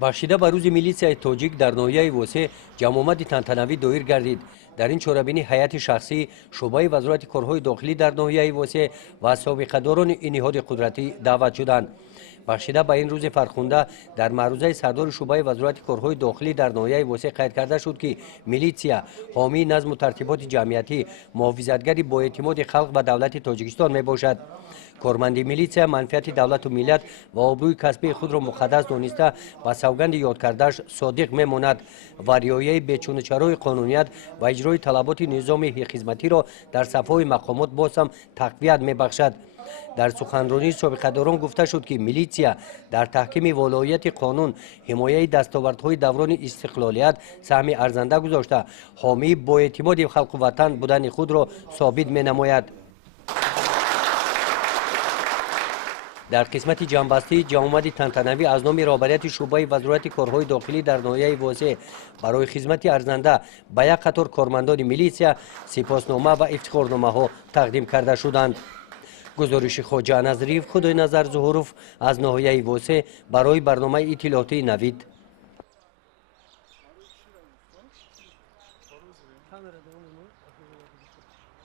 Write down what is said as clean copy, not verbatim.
бахшида ба рӯзи милитсияи тоҷик дар ноҳияи восеъ ҷамъомади тантанавӣ доир гардид. дар ин чорабинӣ ҳайати шахсӣ шӯъбаи вазорати корҳои дохилӣ дар ноҳияи восеъ ва собиқадорони ин ниҳоди қудратӣ даъват шуданд. бахшида ба ин рӯзи фархунда дар маърузаи сардори шӯъбаи вазорати корҳои дохилӣ дар ноҳияи восеъ қайд карда шуд ки милитсия ҳомии назму тартиботи ҷамъиятӣ, муҳофизатгари боэътимоди халқ ва давлати тоҷикистон мебошад. корманди милитсия манфиати давлату миллат ва обрӯи касбии худро муқаддас дониста ба савганди ёдкардааш содиқ мемонад ва риояи бечунучарои қонуният ва иҷрои талаботи низоми хизматиро дар сафҳои мақомот боз ҳам тақвият мебахшад. дар суханронии собиқадорон гуфта шуд ки милитсия дар таҳкими волоияти қонун, ҳимояи дастовардҳои даврони истиқлолият саҳми арзанда гузошта, ҳомии боэътимоди халқу ватан будани худро собит менамояд. дар қисмати ҷамъбастии ҷамъомади тантанавӣ аз номи роҳбарияти шӯъбаи вазорати корҳои дохилӣ дар ноҳияи восеъ барои хизмати арзанда ба як қатор кормандони милитсия сипоснома ва ифтихорномаҳо тақдим карда шуданд. гузориши хоҷа назириев, худойназар зуҳуров аз ноҳияи восеъ барои барномаи иттилоотии Навид.